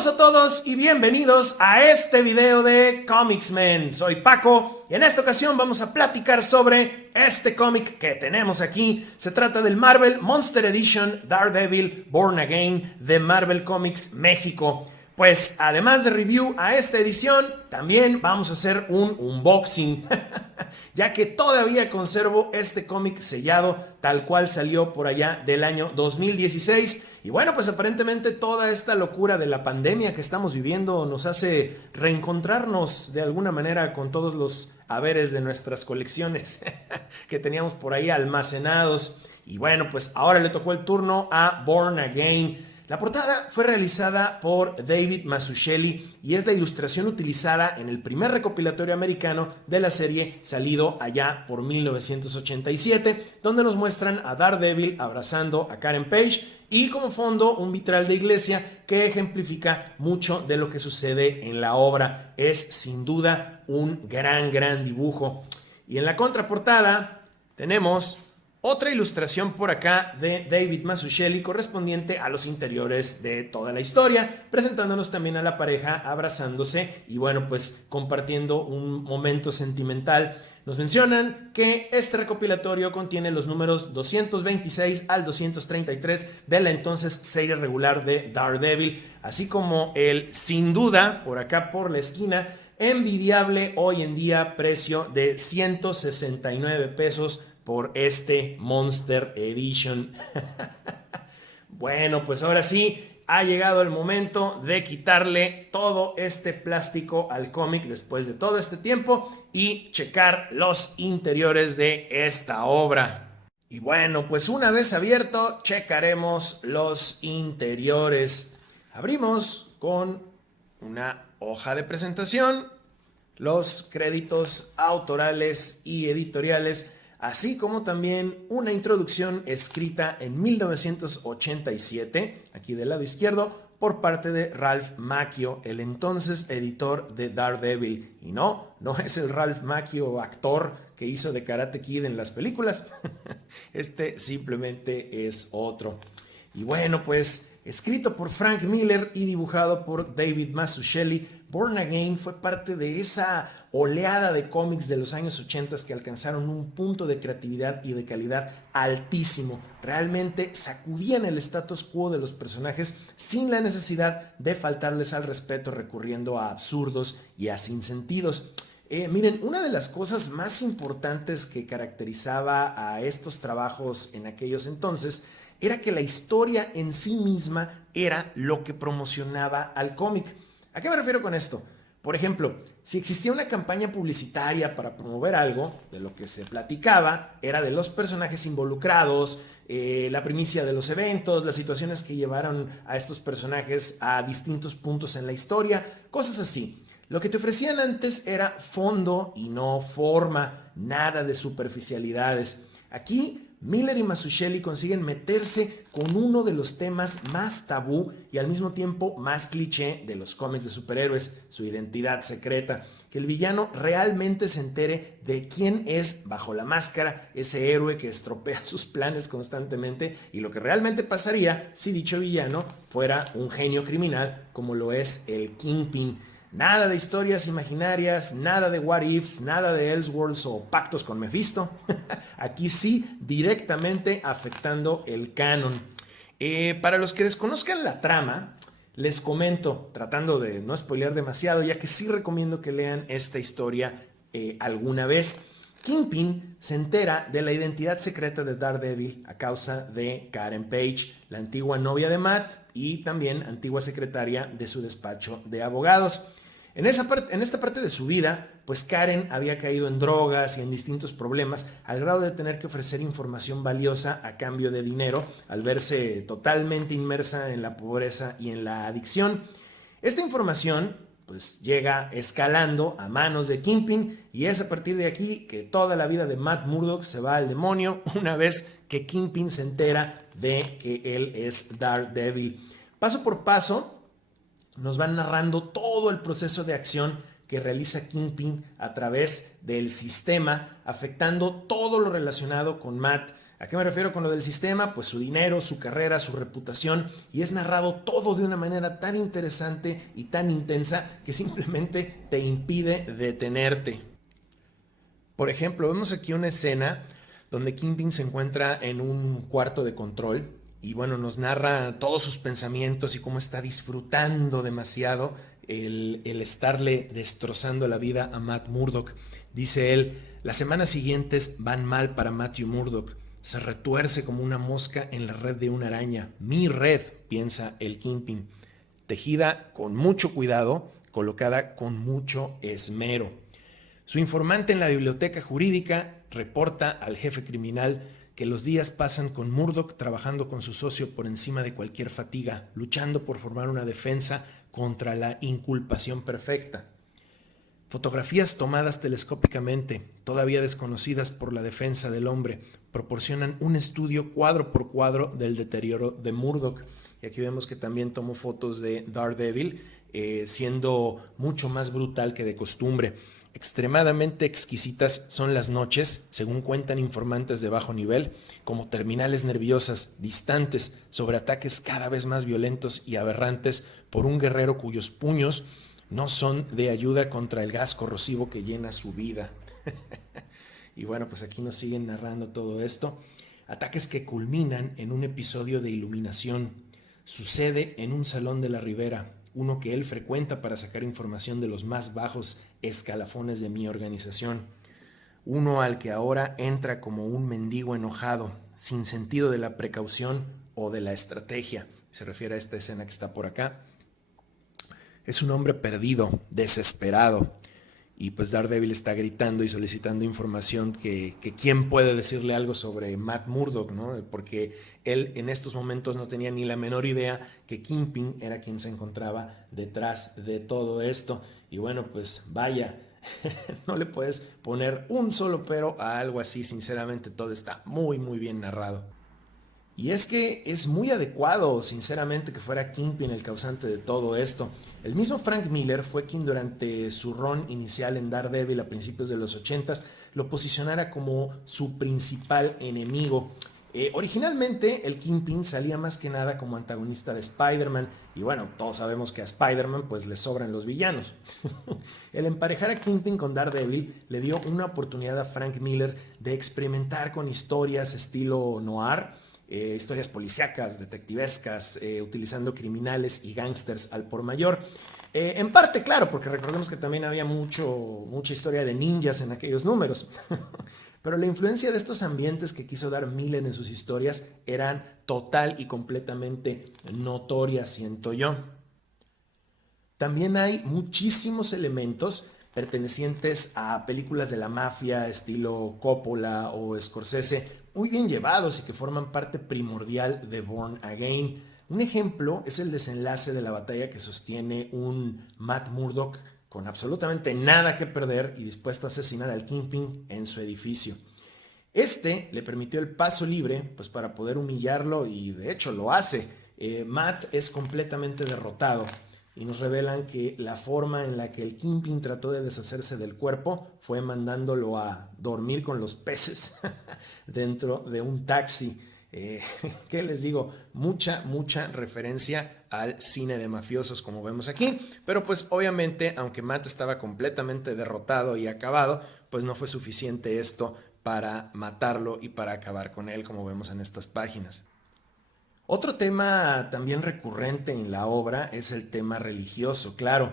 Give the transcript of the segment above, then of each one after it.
Saludos a todos y bienvenidos a este video de Comicsmen. Soy Paco y en esta ocasión vamos a platicar sobre este cómic que tenemos aquí. Se trata del Marvel Monster Edition Daredevil Born Again de Marvel Comics México. Pues además de review a esta edición, también vamos a hacer un unboxing, ya que todavía conservo este cómic sellado tal cual salió por allá del año 2016. Y bueno, pues aparentemente toda esta locura de la pandemia que estamos viviendo nos hace reencontrarnos de alguna manera con todos los haberes de nuestras colecciones que teníamos por ahí almacenados. Y bueno, pues ahora le tocó el turno a Born Again. La portada fue realizada por David Mazzucchelli y es la ilustración utilizada en el primer recopilatorio americano de la serie salido allá por 1987, donde nos muestran a Daredevil abrazando a Karen Page y como fondo un vitral de iglesia que ejemplifica mucho de lo que sucede en la obra. Es sin duda un gran dibujo. Y en la contraportada tenemos otra ilustración por acá de David Mazzucchelli correspondiente a los interiores de toda la historia, presentándonos también a la pareja abrazándose y bueno, pues compartiendo un momento sentimental. Nos mencionan que este recopilatorio contiene los números 226 al 233 de la entonces serie regular de Daredevil, así como el, sin duda, por acá por la esquina, envidiable hoy en día precio de 169 pesos por este Monster Edition. Bueno, pues ahora sí, ha llegado el momento de quitarle todo este plástico al cómic después de todo este tiempo y checar los interiores de esta obra. Y bueno, pues una vez abierto, checaremos los interiores. Abrimos con una hoja de presentación, los créditos autorales y editoriales, así como también una introducción escrita en 1987, aquí del lado izquierdo, por parte de Ralph Macchio, el entonces editor de Daredevil. Y no es el Ralph Macchio actor que hizo de Karate Kid en las películas. Este simplemente es otro. Y bueno, pues escrito por Frank Miller y dibujado por David Mazzucchelli, Born Again fue parte de esa oleada de cómics de los años 80 que alcanzaron un punto de creatividad y de calidad altísimo. Realmente sacudían el status quo de los personajes sin la necesidad de faltarles al respeto recurriendo a absurdos y a sinsentidos. Miren, una de las cosas más importantes que caracterizaba a estos trabajos en aquellos entonces era que la historia en sí misma era lo que promocionaba al cómic. ¿A qué me refiero con esto? Por ejemplo, si existía una campaña publicitaria para promover algo, de lo que se platicaba era de los personajes involucrados, la primicia de los eventos, las situaciones que llevaron a estos personajes a distintos puntos en la historia, cosas así. Lo que te ofrecían antes era fondo y no forma, nada de superficialidades. Aquí Miller y Mazzucchelli consiguen meterse con uno de los temas más tabú y al mismo tiempo más cliché de los cómics de superhéroes, su identidad secreta. Que el villano realmente se entere de quién es bajo la máscara ese héroe que estropea sus planes constantemente y lo que realmente pasaría si dicho villano fuera un genio criminal como lo es el Kingpin. Nada de historias imaginarias, nada de what ifs, nada de Elseworlds o pactos con Mephisto. Aquí sí, directamente afectando el canon. Para los que desconozcan la trama, les comento, tratando de no spoilear demasiado, ya que sí recomiendo que lean esta historia alguna vez. Kingpin se entera de la identidad secreta de Daredevil a causa de Karen Page, la antigua novia de Matt y también antigua secretaria de su despacho de abogados. En esta parte de su vida, pues Karen había caído en drogas y en distintos problemas al grado de tener que ofrecer información valiosa a cambio de dinero al verse totalmente inmersa en la pobreza y en la adicción. Esta información pues llega escalando a manos de Kingpin y es a partir de aquí que toda la vida de Matt Murdock se va al demonio una vez que Kingpin se entera de que él es Daredevil. Paso por paso nos van narrando todo el proceso de acción que realiza Kingpin a través del sistema, afectando todo lo relacionado con Matt, ¿A qué me refiero con lo del sistema? Pues su dinero, su carrera, su reputación, y es narrado todo de una manera tan interesante y tan intensa que simplemente te impide detenerte. Por ejemplo, vemos aquí una escena donde Kingpin se encuentra en un cuarto de control y bueno, nos narra todos sus pensamientos y cómo está disfrutando demasiado el estarle destrozando la vida a Matt Murdock. Dice él, las semanas siguientes van mal para Matthew Murdock. Se retuerce como una mosca en la red de una araña. Mi red, piensa el Kingpin, tejida con mucho cuidado, colocada con mucho esmero. Su informante en la biblioteca jurídica reporta al jefe criminal que los días pasan con Murdock trabajando con su socio por encima de cualquier fatiga, luchando por formar una defensa contra la inculpación perfecta. Fotografías tomadas telescópicamente, todavía desconocidas por la defensa del hombre, proporcionan un estudio cuadro por cuadro del deterioro de Murdock. Y aquí vemos que también tomó fotos de Daredevil, siendo mucho más brutal que de costumbre. Extremadamente exquisitas son las noches, según cuentan informantes de bajo nivel, como terminales nerviosas, distantes, sobre ataques cada vez más violentos y aberrantes por un guerrero cuyos puños no son de ayuda contra el gas corrosivo que llena su vida. Y bueno, pues aquí nos siguen narrando todo esto. Ataques que culminan en un episodio de iluminación. Sucede en un salón de la Ribera, uno que él frecuenta para sacar información de los más bajos escalafones de mi organización. Uno al que ahora entra como un mendigo enojado, sin sentido de la precaución o de la estrategia. Se refiere a esta escena que está por acá. Es un hombre perdido, desesperado. Y pues Daredevil está gritando y solicitando información que quién puede decirle algo sobre Matt Murdock, ¿no? Porque él en estos momentos no tenía ni la menor idea que Kingpin era quien se encontraba detrás de todo esto. Y bueno, pues vaya, no le puedes poner un solo pero a algo así. Sinceramente todo está muy bien narrado. Y es que es muy adecuado, sinceramente, que fuera Kingpin el causante de todo esto. El mismo Frank Miller fue quien durante su run inicial en Daredevil a principios de los 80s lo posicionara como su principal enemigo. Originalmente el Kingpin salía más que nada como antagonista de Spider-Man y bueno, todos sabemos que a Spider-Man pues le sobran los villanos. El emparejar a Kingpin con Daredevil le dio una oportunidad a Frank Miller de experimentar con historias estilo noir, historias policíacas, detectivescas, utilizando criminales y gángsters al por mayor. En parte, claro, porque recordemos que también había mucha historia de ninjas en aquellos números. Pero la influencia de estos ambientes que quiso dar Miller en sus historias eran total y completamente notorias, siento yo. También hay muchísimos elementos pertenecientes a películas de la mafia estilo Coppola o Scorsese, muy bien llevados y que forman parte primordial de Born Again. Un ejemplo es el desenlace de la batalla que sostiene un Matt Murdock con absolutamente nada que perder y dispuesto a asesinar al Kingpin en su edificio. Este le permitió el paso libre pues para poder humillarlo y de hecho lo hace. Matt es completamente derrotado y nos revelan que la forma en la que el Kingpin trató de deshacerse del cuerpo fue mandándolo a dormir con los peces dentro de un taxi. ¿Qué les digo? Mucha referencia al cine de mafiosos como vemos aquí, pero pues obviamente aunque Matt estaba completamente derrotado y acabado, pues no fue suficiente esto para matarlo y para acabar con él como vemos en estas páginas. Otro tema también recurrente en la obra es el tema religioso, claro,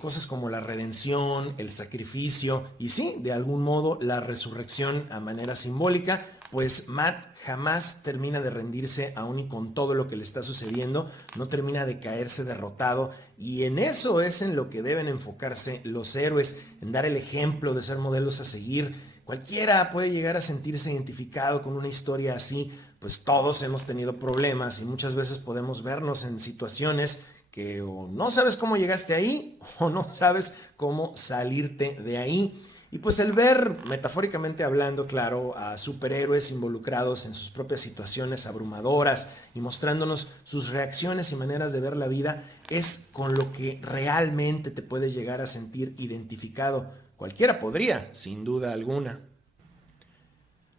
cosas como la redención, el sacrificio y sí, de algún modo la resurrección a manera simbólica, pues Matt jamás termina de rendirse aún y con todo lo que le está sucediendo, no termina de caerse derrotado y en eso es en lo que deben enfocarse los héroes, en dar el ejemplo de ser modelos a seguir. Cualquiera puede llegar a sentirse identificado con una historia así, pues todos hemos tenido problemas y muchas veces podemos vernos en situaciones que o no sabes cómo llegaste ahí o no sabes cómo salirte de ahí. Y pues el ver, metafóricamente hablando, claro, a superhéroes involucrados en sus propias situaciones abrumadoras y mostrándonos sus reacciones y maneras de ver la vida es con lo que realmente te puedes llegar a sentir identificado. Cualquiera podría, sin duda alguna.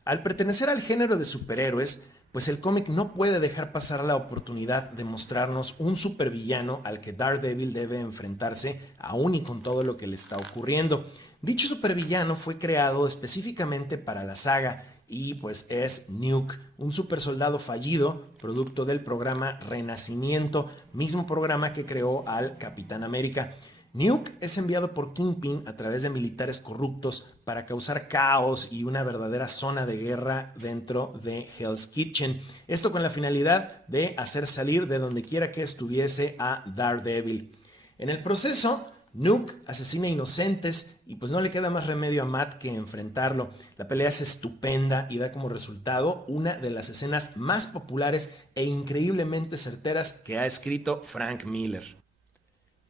Al pertenecer al género de superhéroes, pues el cómic no puede dejar pasar la oportunidad de mostrarnos un supervillano al que Daredevil debe enfrentarse aún y con todo lo que le está ocurriendo. Dicho supervillano fue creado específicamente para la saga y pues es Nuke, un supersoldado fallido, producto del programa Renacimiento, mismo programa que creó al Capitán América. Nuke es enviado por Kingpin a través de militares corruptos para causar caos y una verdadera zona de guerra dentro de Hell's Kitchen. Esto con la finalidad de hacer salir de donde quiera que estuviese a Daredevil. En el proceso, Nuke asesina inocentes y pues no le queda más remedio a Matt que enfrentarlo. La pelea es estupenda y da como resultado una de las escenas más populares e increíblemente certeras que ha escrito Frank Miller.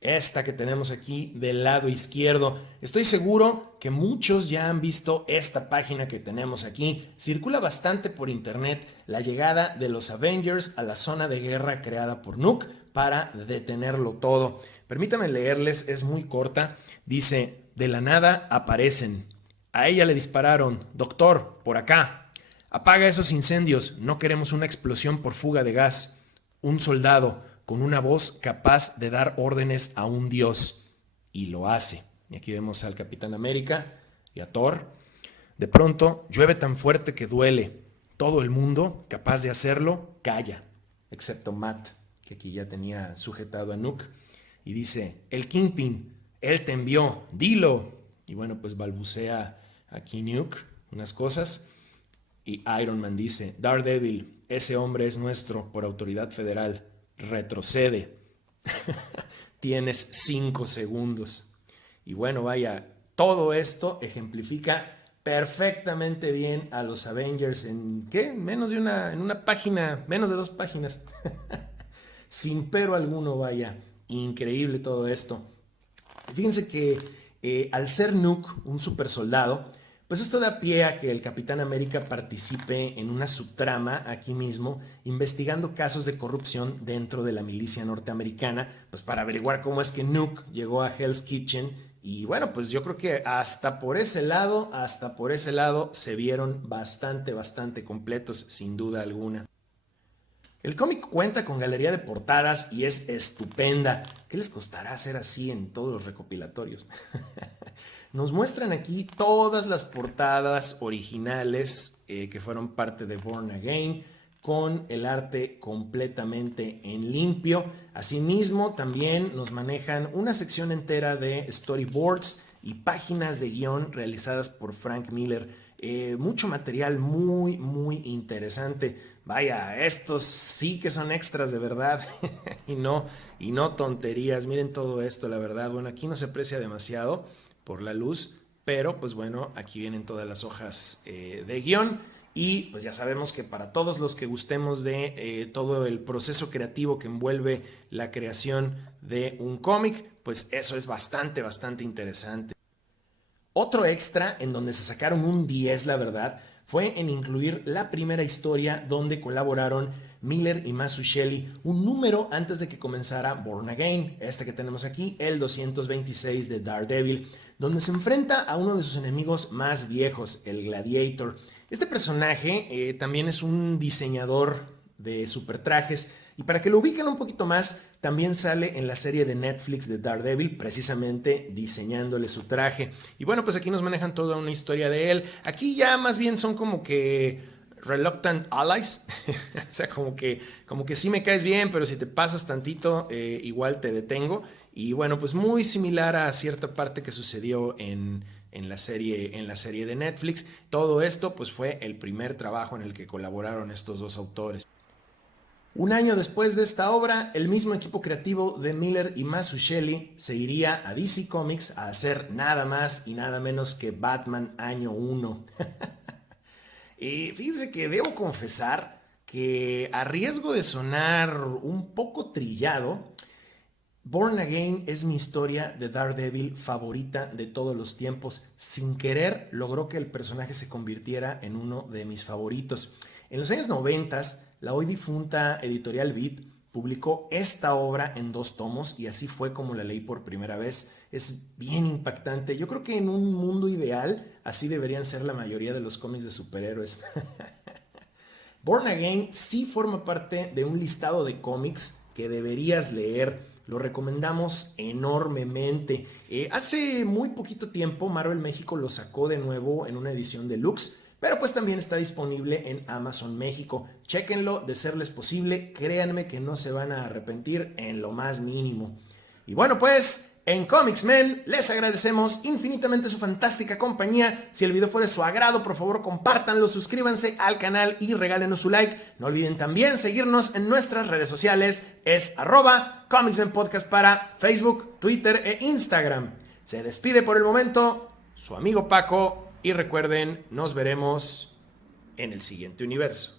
Esta que tenemos aquí del lado izquierdo. Estoy seguro que muchos ya han visto esta página que tenemos aquí. Circula bastante por internet la llegada de los Avengers a la zona de guerra creada por Nuke para detenerlo todo. Permítanme leerles, es muy corta. Dice, de la nada aparecen. A ella le dispararon. Doctor, por acá. Apaga esos incendios. No queremos una explosión por fuga de gas. Un soldado con una voz capaz de dar órdenes a un dios. Y lo hace. Y aquí vemos al Capitán América y a Thor. De pronto llueve tan fuerte que duele. Todo el mundo, capaz de hacerlo, calla. Excepto Matt, que aquí ya tenía sujetado a Nuke. Y dice, el Kingpin, él te envió, dilo. Y bueno, pues balbucea aquí Nuke unas cosas. Y Iron Man dice, Daredevil, ese hombre es nuestro por autoridad federal. Retrocede. Tienes 5 segundos. Y bueno, vaya, todo esto ejemplifica perfectamente bien a los Avengers en ¿qué? En una página, menos de 2 páginas. Sin pero alguno, vaya, increíble todo esto. Fíjense que al ser Nuke un super soldado, pues esto da pie a que el Capitán América participe en una subtrama aquí mismo, investigando casos de corrupción dentro de la milicia norteamericana, pues para averiguar cómo es que Nuke llegó a Hell's Kitchen. Y bueno, pues yo creo que hasta por ese lado se vieron bastante completos, sin duda alguna. El cómic cuenta con galería de portadas y es estupenda. ¿Qué les costará hacer así en todos los recopilatorios? Nos muestran aquí todas las portadas originales que fueron parte de Born Again, con el arte completamente en limpio. Asimismo, también nos manejan una sección entera de storyboards y páginas de guión realizadas por Frank Miller. Mucho material muy interesante. Vaya, estos sí que son extras de verdad y no tonterías. Miren todo esto, la verdad. Bueno, aquí no se aprecia demasiado por la luz, pero pues bueno, aquí vienen todas las hojas de guión. Y pues ya sabemos que para todos los que gustemos de todo el proceso creativo que envuelve la creación de un cómic, pues eso es bastante interesante. Otro extra en donde se sacaron un 10, la verdad, fue en incluir la primera historia donde colaboraron Miller y Mazzucchelli un número antes de que comenzara Born Again, este que tenemos aquí, el 226 de Daredevil, donde se enfrenta a uno de sus enemigos más viejos, el Gladiator. Este personaje también es un diseñador de supertrajes y para que lo ubiquen un poquito más, también sale en la serie de Netflix de Daredevil, precisamente diseñándole su traje. Y bueno, pues aquí nos manejan toda una historia de él. Aquí ya más bien son como que reluctant allies, o sea, como que sí me caes bien, pero si te pasas tantito, igual te detengo. Y bueno, pues muy similar a cierta parte que sucedió en la serie de Netflix. Todo esto pues fue el primer trabajo en el que colaboraron estos dos autores. Un año después de esta obra, el mismo equipo creativo de Miller y Mazzucchelli se iría a DC Comics a hacer nada más y nada menos que Batman Año 1. Y fíjense que debo confesar que, a riesgo de sonar un poco trillado, Born Again es mi historia de Daredevil favorita de todos los tiempos. Sin querer logró que el personaje se convirtiera en uno de mis favoritos. En los años 90, la hoy difunta editorial Beat publicó esta obra en 2 tomos y así fue como la leí por primera vez. Es bien impactante. Yo creo que en un mundo ideal así deberían ser la mayoría de los cómics de superhéroes. Born Again sí forma parte de un listado de cómics que deberías leer. Lo recomendamos enormemente. Hace muy poquito tiempo Marvel México lo sacó de nuevo en una edición deluxe, pero pues también está disponible en Amazon México. Chéquenlo de serles posible, créanme que no se van a arrepentir en lo más mínimo. Y bueno, pues en Comics Men les agradecemos infinitamente su fantástica compañía. Si el video fue de su agrado, por favor compártanlo, suscríbanse al canal y regálenos su like. No olviden también seguirnos en nuestras redes sociales. Es @ComicsMenPodcast para Facebook, Twitter e Instagram. Se despide por el momento su amigo Paco y recuerden, nos veremos en el siguiente universo.